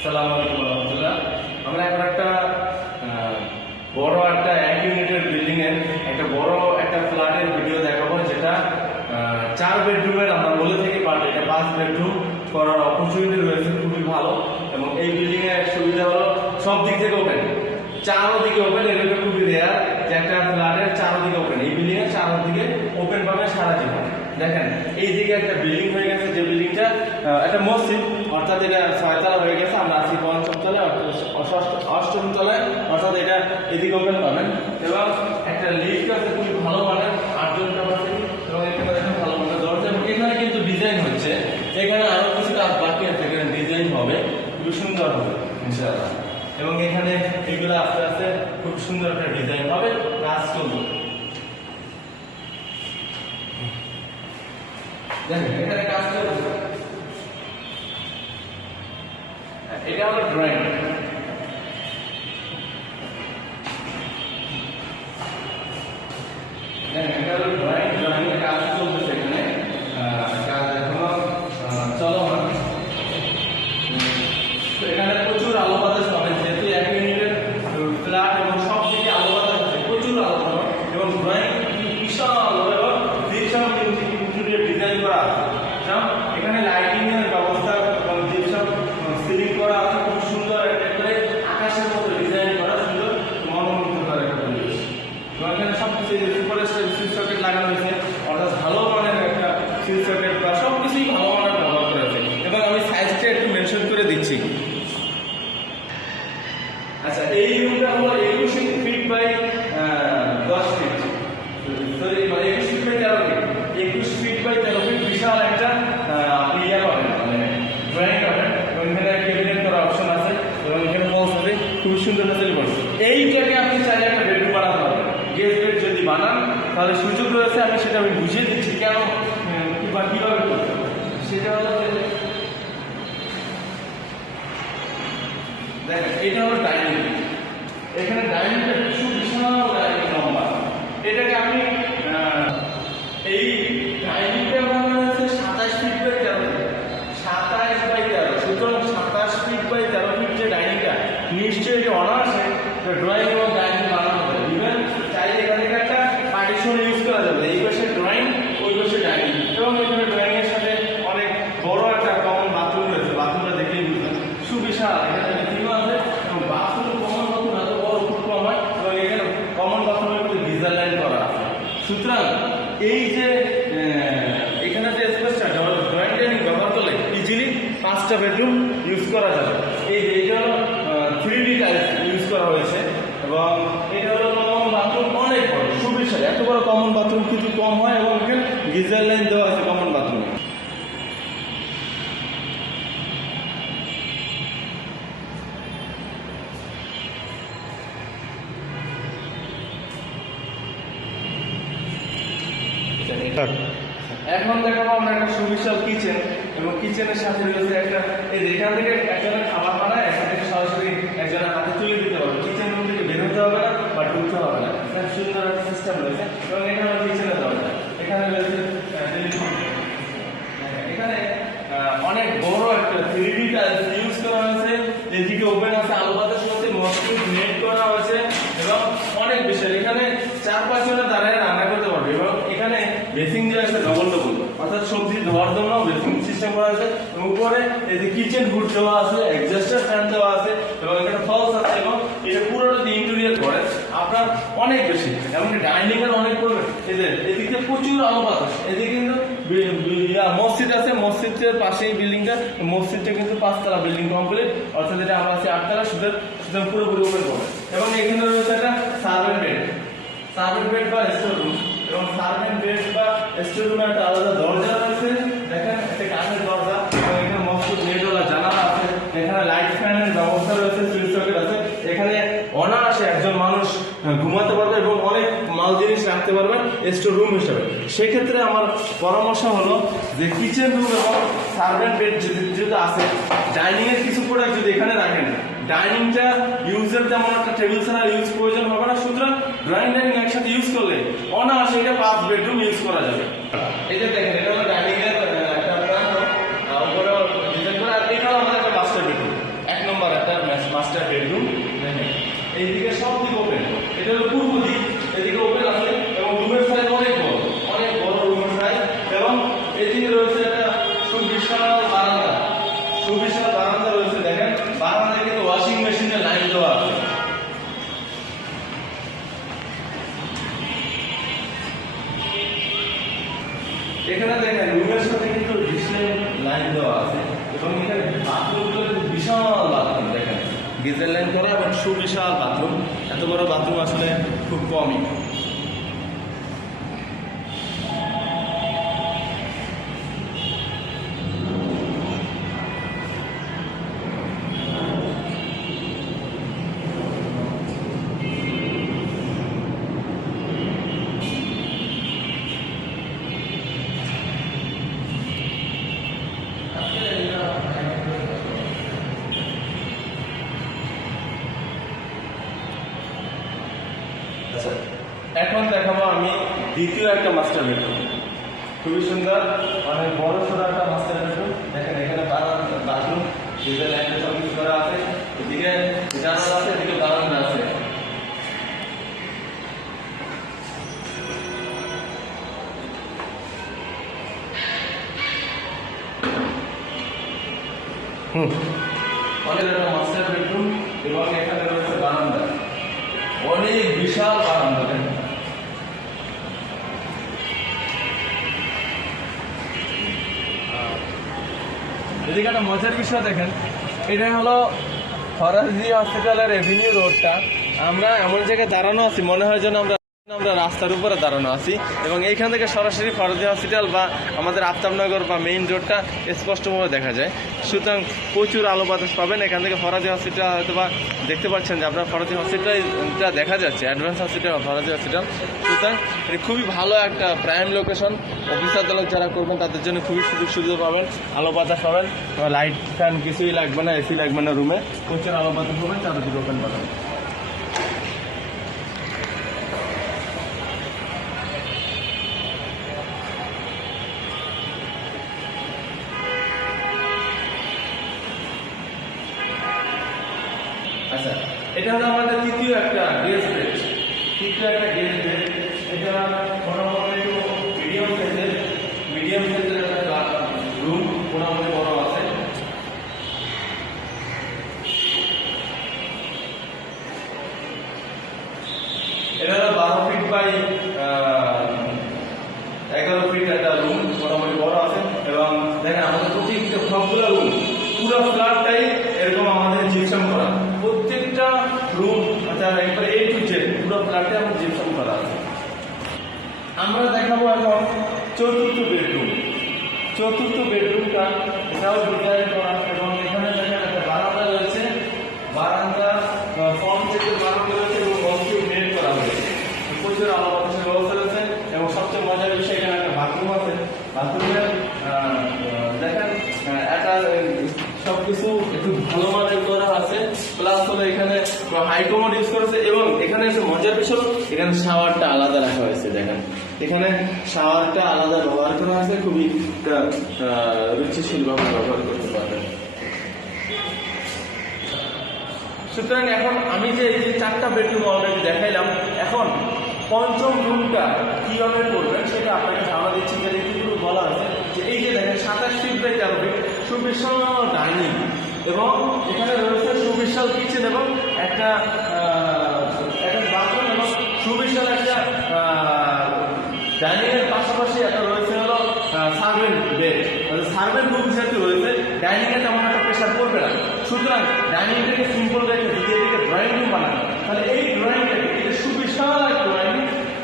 আসসালামু আলাইকুম রহমতুল্লাহ। আমরা এখন একটা বড় একটা 1 ইউনিটের বিল্ডিং এর একটা বড় একটা ফ্ল্যাটের ভিডিও দেখাবো, যেটা 4 বেডরুমের আমরা বলে থাকি, বাট এটা 5 বেডরুম করার অপরচুনিটি রয়েছে, খুবই ভালো। এবং এই বিল্ডিং এর সুবিধা হলো সব দিক থেকে ওপেন, চারদিকে ওপেন। এটা খুবই রেয়ার যে একটা ফ্ল্যাটের চারদিকে ওপেন। এই বিল্ডিং এর চারদিকে ওপেন পাবে সারা জীবন। দেখেন এই দিকে একটা বিল্ডিং হয়ে গেছে, যে বিল্ডিংটা একটা মসজিদ, অর্থাৎ এটা 6 তলা হয়ে গেছে। আমরা আছি 5ম তলায়, 8ম তলায়, অর্থাৎ এটা এদিকে ওপেন পাবেন। এবং একটা লিফট আছে খুবই ভালো মানের, 8 জন ক্যাপাসিটি। এবং এখানে দেখেন ভালো মানের দরজা। এবং এখানে কিন্তু ডিজাইন হচ্ছে, এখানে আরো কিছু কাজ বাকি আছে, এখানে ডিজাইন হবে, খুবই সুন্দর হবে ইনশাআল্লাহ। এবং এখানে এগুলো আস্তে আস্তে খুব সুন্দর একটা ডিজাইন হবে, কাজ চলবে। দেখেন এখানে কাজ চলছে, এটা হলো ড্রয়িং। দেখেন এটা হলো ড্রয়িং, ড্রয়িং এর কাজ চলতেছে এখানে, কাজ এখনো চলমান। এখানে প্রচুর আলো বাতাস পাবেন, যেহেতু 1 ইউনিটের ফ্ল্যাট এবং সব দিকে আলো বাতাস আছে, প্রচুর আলো পাবেন। এবং ড্রয়িং বিশাল আলো এবং জিপসাম ইন্টেরিয়র ডিজাইন করা আছে। এখানে লাইটিং এর ব্যবস্থা এবং জিপসাম সিলিং করা আছে, খুব সুন্দর একটা করে আকাশের মতো ডিজাইন করা, সুন্দর মনোমুগ্ধকর একটা পরিবেশ। এবং এখানে সবকিছু সুপার সুইচ সকেট লাগানো হয়েছে, অর্থাৎ ভালো মানের একটা সুইচ সকেট বা সবকিছুই ভালো মানের ব্যবহার করা হয়েছে। এবং আমি সাইজটা একটু মেনশন করে দিচ্ছি। আচ্ছা, এই রুমটা হলো 21 ফিট বাই 10 ফিট, সরি মানে 21 feet by 13 feet, 21 feet by 13 feet বিশাল একটা আপনি ইয়া পাবেন, মানে ড্রয়িং পাবেন। ওইখানে ক্যাবিনেট করার অপশন আছে এবং এখানে বক্স আছে, খুব সুন্দর ফ্যাসিলিটি পাবেন। এইটাকে আপনি চাইলে একটা বেডরুম বানাতে পারবেন। গেস্ট বেড যদি বানান তাহলে সুযোগ রয়েছে, আমি বুঝিয়ে দিচ্ছি কেন কিভাবে করতে হবে। সেটা হলো যে দেখেন এটা হলো ডাইনিং। এখানে ডাইনিংটা বিশাল ডাইনিং লম্বা। এটাকে আপনি এই ডাইনিংটা বানানো হয়েছে 27 ফিট বাই 13 ফিট, 27 বাই 13। সুতরাং 27 ফিট বাই 13 ফিট যে ডাইনিংটা, নিশ্চয়ই এটা অনায়াসে ড্রয়িং এবং ডাইনিং বানানো যাবে। ইভেন চাইলে এখানে একটা পার্টিশন ইউজ করা যাবে, এই পাশে ড্রয়িং, ওই পাশে ডাইনিং। এবং এখানে ড্রয়িং এর সাথে অনেক বড় একটা কমন বাথরুম রয়েছে, বাথরুমটা দেখলেই বুঝবেন সুবিশাল। এখানে বেসিনও আছে এবং বাথরুম কমন বাথরুম এত বড় খুব কম হয়। এবং এখানে কমন বাথরুমের মধ্যে গিজার লাইন করা আছে। সুতরাং এই যে এখানে যে স্পেসটা ড্রয়িং ডাইনিং ব্যবহার করলে ইজিলি 5টা বেডরুম ইউজ করা যাবে। এইটা হলো 3D টাইলস ইউজ করা হয়েছে। এবং এটা হলো কমন বাথরুম, অনেক বড় সুবিশাল। এত বড় কমন বাথরুম কিন্তু কম হয়। এবং এখানে গিজার লাইন দেওয়া আছে কমন বাথরুমে। এখন দেখাবো আমরা একটা সুবিশাল কিচেন। এবং কিচেনের সাথে রয়েছে একটা, এই এখান থেকে একজনের খাবার বানায়, এখান থেকে সরাসরি একজনের হাতে তুলে দিতে পারবে। কিচেন রুম থেকে বের হতে হবে না বা ঢুকতে হবে না, সুন্দর একটা সিস্টেম রয়েছে। এবং এখানে কিচেনের দরজা, এখানে রয়েছে টেলিফোন। এখানে অনেক বড় একটা 3D টাইলস ইউজ করা হয়েছে। এদিকে ওপেন আছে, আলো বাতাস হচ্ছে, মসজিদ নেট করা হয়েছে। এবং অনেক বিশাল, এখানে 4-5 জনের দাঁড়ায় রান্না করতে পারবে। এবং এখানে বেসিং যে আছে ডবল, অর্থাৎ সবজি ধোয়ার জন্য বেসিং সিস্টেম করা আছে। উপরে এই যে কিচেন হুড দেওয়া আছে, এক্সস্টার ফ্যান দেওয়া আছে। এবং এখানে ফলস আছে। এবং এটা পুরোটা দিয়ে ইন্টেরিয়র করে আপনার অনেক বেশি। এমনকি ডাইনিং এর অনেক পড়বে। এই যে এদিকে প্রচুর আলো বাতাস। এদিকে কিন্তু মসজিদ আছে, মসজিদের পাশেই বিল্ডিংটা। মসজিদটা কিন্তু 5 তলা বিল্ডিং কমপ্লিট, অর্থাৎ এটা আমরা আছি 8 তলা। সুতরাং পুরোপুরি ওপেন করবে। এবং এখানে রয়েছে একটা সার্ভেন্ট বেড বা স্টোর রুম। এবং সার্ভেন্ট বেড বা স্টোর রুমে একটা আলাদা দরজা রয়েছে। দেখেন একটা কাঠের দরজা। এবং এখানে মসজিদ নেটওয়ালা জানালা আছে। এখানে লাইট ফ্যানের ব্যবস্থা রয়েছে, সুইচ সকেট আছে। এখানে অনায়াসে একজন মানুষ ঘুমাতে পারবে এবং অনেক মাল জিনিস রাখতে পারবেন স্টোর রুম হিসেবে। সেক্ষেত্রে আমার পরামর্শ হলো যে কিচেন রুম এবং সার্ভেন্ট বেড যদি আছে, ডাইনিং এর কিছু প্রোডাক্ট যদি এখানে রাখেন, ডাইনিংটা ইউজের তেমন একটা টেবিল ছাড়া ইউজ প্রয়োজন হবে না। সুতরাং ড্রয়িং ডাইনিং একসাথে ইউজ করলে অনায়াসে এটা 5 বেডরুম ইউজ করা যাবে। এই যে দেখেন এটা হলো ডাইনিং এর একটা প্ল্যান, উপরে ডিজাইন করা। আর এটা হলো আমাদের একটা মাস্টার বেডরুম, 1 নম্বর এটা হলো পূর্ব দিক, এদিকে ওপেন আছে এবং রুমের সাইজ অনেক বড় রুমের সাইজ। এবং এদিকে রয়েছে একটা সুবিশাল বারান্দা রয়েছে। দেখেন বারান্দায় কিন্তু ওয়াশিং মেশিনের লাইন দেওয়া আছে। এখানে দেখেন রুমের সাথে কিন্তু ডিসলাইন লাইন দেওয়া আছে এবং এখানে বাথরুমগুলো কিন্তু বিশাল বাথরুম। দেখেন গিজার লাইন করা এবং সুবিশাল বাথরুম। এত বড় বাথরুম আসলে খুব কমই। এখন দেখাবো আমি দ্বিতীয় একটা মাস্টার বেডরুম। খুবই সুন্দর, অনেক বড় সড়ো একটা মাস্টার বেডরুম। দেখেন এখানে বাথরুম, ডিজেল লাইন সব কিছু করা আছে। এদিকে জানালা আছে, এদিকে বারান্দা আছে। অনেক একটা মাস্টার বেডরুম এবং এখানে রয়েছে বারান্দা, অনেক বিশাল বারান্দা। দেখেন এদিকে একটা মজার বিষয় দেখেন, এটা হলো ফরাজি হসপিটালের এভিনিউ রোডটা। আমরা এমন জায়গায় দাঁড়ানো আছি, মনে হয় যেন আমরা রাস্তার উপরে দাঁড়ানো আছি এবং এইখান থেকে সরাসরি ফরাজি হসপিটাল বা আমাদের আফতাবনগর বা মেইন রোডটা স্পষ্টভাবে দেখা যায়। সুতরাং প্রচুর আলো বাতাস পাবেন এখান থেকে। ফরাজি হসপিটাল হয়তো বা দেখতে পাচ্ছেন যে আপনার ফরাজি হসপিটালটা দেখা যাচ্ছে, অ্যাডভান্স হসপিটাল বা ফরাজি হসপিটাল। সুতরাং এটা খুবই ভালো একটা প্রাইম লোকেশন। অফিস আদালত যারা করবেন তাদের জন্য খুবই সুযোগ পাবেন, আলো বাতাস পাবেন, লাইট ফ্যান কিছুই লাগবে না, এসি লাগবে না রুমে, প্রচুর আলো বাতাস পাবেন, চারদিকে ওপেন পাবেন। আচ্ছা, এটা হলো আমাদের তৃতীয় একটা গেস্ট বেড। এটা মোটামুটি একটু মিডিয়াম সাইজের একটা রুম, মোটামুটি বড় আছে। এটা হলো 12 ফিট বাই 11 ফিট একটা রুম, মোটামুটি বড় আছে। এবং দেখেন আমাদের প্রত্যেকটা সবগুলো রুম পুরো ফ্ল্যাটটাই এরকম আমাদের জিপসাম করা, প্রত্যেকটা রুম একবার A to Z পুরো ফ্ল্যাটে আমাদের জিপসাম করা আছে। আমরা দেখাবো এখন চতুর্থ বেডরুমটা। এটাও ডিজাইন করা এবং এখানে দেখেন একটা বারান্দা রয়েছে, বারান্দা ফ্রন্ট থেকে বারান্দা রয়েছে এবং কনক্রিট মেড করা হয়েছে। প্রচুর আলো বাতাসের ব্যবস্থা রয়েছে এবং সবচেয়ে মজার বিষয় এখানে একটা বাথরুম আছে। বাথরুমের দেখেন একটা সবকিছু একটু ভালো মানের করা আছে, প্লাস হলো এখানে হাইকমোড ইউজ করেছে এবং এখানে এসে মজার বিষয় এখানে শাওয়ারটা আলাদা রাখা হয়েছে। দেখেন এখানে শাওয়ারটা আলাদা ব্যবহার করা আছে, খুবই রুচিশীল ভাবে ব্যবহার করতে পারবেন। সুতরাং এখন আমি যে এই যে 4টা বেডরুম অলরেডি দেখাইলাম, এখন পঞ্চম রুমটা কিভাবে করবেন সেটা আপনাকে ধারণা দিচ্ছি। যে এইগুলো বলা হয়েছে যে এই যে দেখেন 27 ফিট বাই 13 ফিট সুবিশাল ডাইনিং এবং এখানে রয়েছে সুবিশাল কিচেন এবং একটা বাথরুম এবং সুবিশাল একটা ডাইনিং এর পাশাপাশি একটা রয়েছে হলো সার্ভেন্ট বেড। সার্ভেন্ট রুম যেহেতু রয়েছে, ডাইনিং এ তেমন একটা প্রেশার পড়বে না। সুতরাং ডাইনিংটাকে সিম্পল রেখে যদি এদিকে ড্রয়িং রুম বানান, তাহলে এই ড্রয়িংটাকে এটা সুবিশাল ড্রয়িং,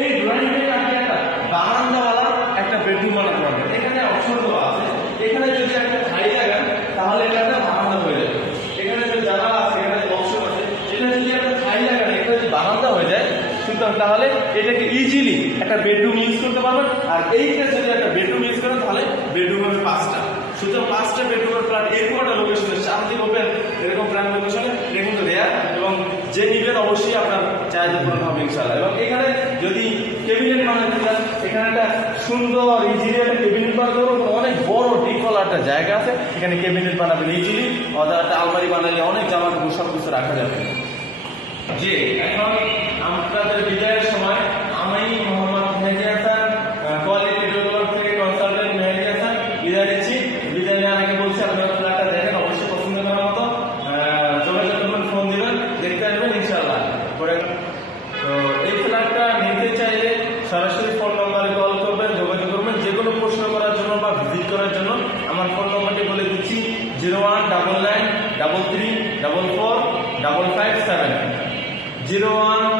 এই ড্রয়িংটাকে আপনি একটা বারান্দাওয়ালা একটা বেডরুম বানাতে পারবেন। এখানে অপশন দেওয়া আছে, এখানে যদি একটা ঠাই লাগান তাহলে এটা একটা বারান্দা হয়ে যাবে। এখানে যে জানালা আছে, এখানে অপশন আছে, এটা যদি একটা ঠাই লাগান এটা যদি বারান্দা হয়ে যায়, সুতরাং তাহলে এটাকে ইজিলি একটা বেডরুম ইউজ করতে পারবেন। আর এইটা যদি একটা বেডরুম ইউজ করেন তাহলে বেডরুম হবে 5টা। সুতরাং 5টা বেডরুমের ফ্ল্যাট এরকম একটা লোকেশনে, চারদিক ওপেন, এরকম প্রাইম লোকেশনে এটা কিন্তু রেয়ার এবং যে নিবেন অবশ্যই আপনার চাহিদা পূরণ হবে ইনশাআল্লাহ। এবং এখানে যদি ক্যাবিনেট বানাতে চান, এখানে একটা সুন্দর ইজিলি একটা ক্যাবিনেট বানাতে পারবেন। অনেক বড় ডিকল একটা জায়গা আছে, এখানে ক্যাবিনেট বানাবেন ইজিলি, অথবা একটা আলমারি বানালে অনেক জামা কাপড় সব কিছু রাখা যাবে। যে এখন আপনাদের বিদায়ের সময় আমি মোহাম্মদ মেহেদী হাসান কোয়ালিটি ডেভেলপার থেকে কনসালটেন্ট মেহেদী হাসান বিদায় নিচ্ছি। বিদায় নেওয়ার আগে বলছি আপনারা ফ্ল্যাটটা দেখেন, অবশ্যই পছন্দ করার মতো যোগাযোগ করবেন, ফোন দিবেন, দেখতে আসবেন ইনশাআল্লাহ। পরে তো এই ফ্ল্যাটটা নিতে চাইলে সরাসরি ফোন নম্বরে কল করবেন, যোগাযোগ করবেন। যে কোনো প্রশ্ন করার জন্য বা ভিজিট করার জন্য আমার ফোন নম্বরটি বলে দিচ্ছি 019933445557 01